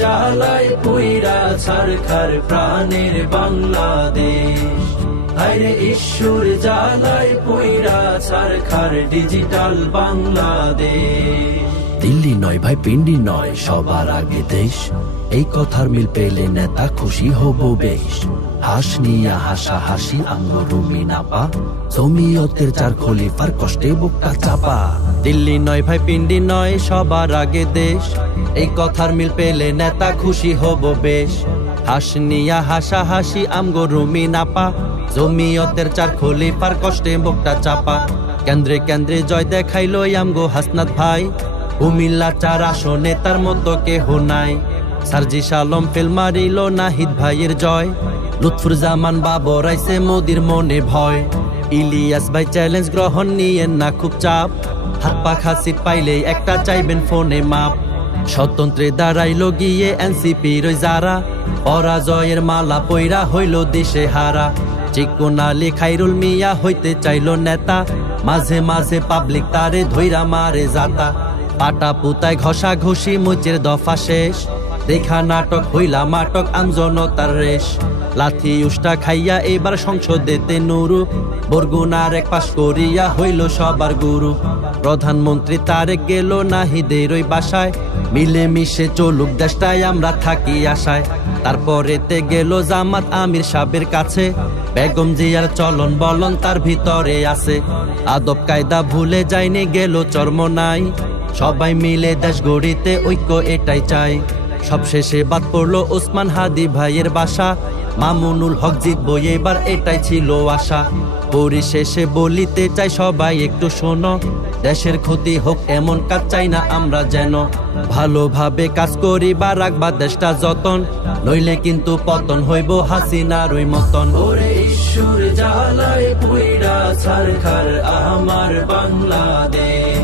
জ্বালায় পুইরা ছারখার প্রাণের বাংলাদেশ। হায়রে ঈশ্বর জ্বালায় পুইরা ছারখার ডিজিটাল বাংলাদেশ। দিল্লি নয় ভাই পিন্ডি নয়, সবার আগে দেশ। এই কথার মিল পেলে নেতা খুশি হব বেশ। হাস নিয়া হাসা হাসি আঙ্গুরুমি নাপা, জমিয়তের চার খলিফার কষ্টে বুকটা চাপা। দিল্লি নয় ভাই পিন্ডি নয়, সবার আগে দেশ। এই কথার মিল পেলে নেতা খুশি হব বেশ। হাস নিয়া হাসা হাসি আমগরুমি নাপা, জমিয়তের চার খলিফার কষ্টে বুকটা চাপা। কেন্দ্রে কেন্দ্রে জয় দেখাইলো আমগো হাসনাত ভাই, কুমিল্লা 4 আসনে তার মতো কেহ নাই। সার্জিস আলম ফেল মারিল নাহিদ ভাইয়ের জয়, লুৎফুর জামান বাবর আইছে মোদির মনে ভয়। ইলিয়াস ভাই চ্যালেঞ্জ গ্রহণ নিয়েন না খুব চাপ, হাত পাখা সিট পাইলেই একটা চাইবেন ফোনে মাপ। স্বতন্ত্রে দাঁড়াইলো গিয়ে এনসিপির ওই যারা, পরাজয়ের মালা পইরা হইল দেশে হারা। চিকন আলী খাইরুল মিয়া হইতে চাইল নেতা, মাঝে মাঝে পাবলিক তারে ধইরা মারে যাতা। পাটা পুতায় ঘষা ঘষি মুচের দফা শেষ, দেখা নাটক হইলা মাটক আমজনতার রেশ। লাথি উষ্টা খাইয়া এবার সংসদেতে নুরু, বরগুনার এক পাশ করিয়া হইল সবার গুরু। প্রধানমন্ত্রী তারেক গেল নাহিদের ওই বাসায়, মিলে মিশে চলুক দেশটায় আমরা থাকি আশায়। তারপরেতে গেল জামাত আমির সাহেবের কাছে, বেগম জিয়ার চলন বলন তার ভিতরে আছে। আদব কায়দা ভুলে যায়নি গেল চরমনাই, সবাই মিলে দেশ গড়িতে ঐক্য এটাই চাই। সবশেষে বাদ পড়লো ওসমান হাদি ভাইয়ের বাসা, মামুনুল হক জিতবো এবার এটাই ছিল আশা। পরিশেষে বলিতে চাই সবাই একটু শোনো, দেশের ক্ষতি হোক এমন কাজ চাই না আমরা যেন। ভালোভাবে কাজ করি বা রাখবা দেশটা যতন, নইলে কিন্তু পতন হইব হাসিনার ওই মতন। ওরে ঈশ্বর জ্বালায় পুইরা ছারখার আমার বাংলাদেশ।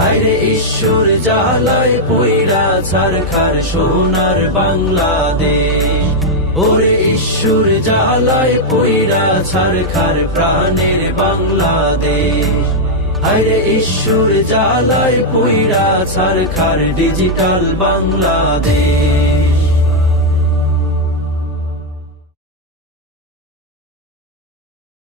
হায়রে ঈশ্বর জ্বালায় পুইরা ছারখার সোনার বাংলাদেশ। ওরে ঈশ্বর জ্বালায় পুইরা ছারখার প্রাণের বাংলাদেশ। হায়রে ঈশ্বর জ্বালায় পুইরা ছারখার ডিজিটাল বাংলাদেশ।